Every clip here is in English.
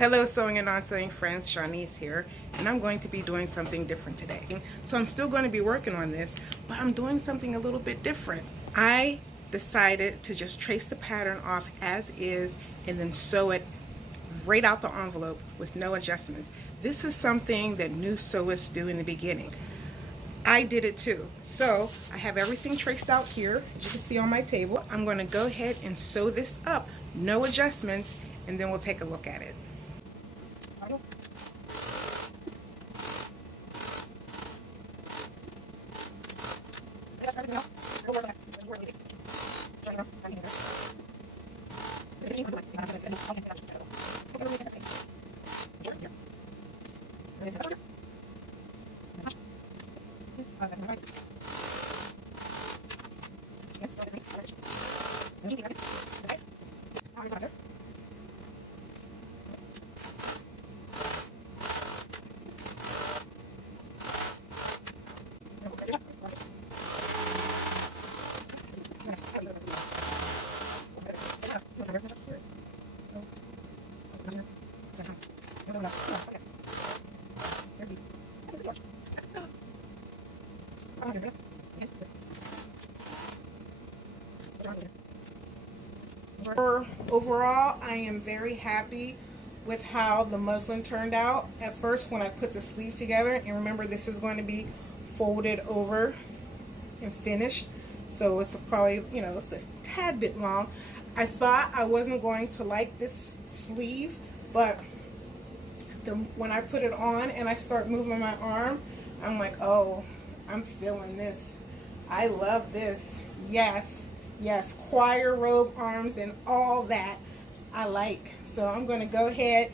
Hello sewing and non-sewing friends, Shawnee's here, and I'm going to be doing something different today. So I'm still going to be working on this, but I'm doing something a little bit different. I decided to just trace the pattern off as is and then sew it right out the envelope with no adjustments. This is something that new sewists do in the beginning. I did it too. So I have everything traced out here, as you can see on my table. I'm going to go ahead and sew this up, no adjustments, and then we'll take a look at it. Overall, I am very happy with how the muslin turned out. At first, when I put the sleeve together, and remember this is going to be folded over and finished, so it's probably, it's a tad bit long. I thought I wasn't going to like this sleeve, but when I put it on and I start moving my arm, I'm like, oh, I'm feeling this. I love this. Yes, choir robe arms and all that I like. So I'm going to go ahead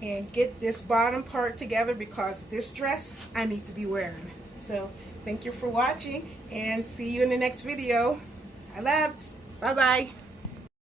and get this bottom part together because this dress I need to be wearing. So thank you for watching and see you in the next video. I love. Bye bye.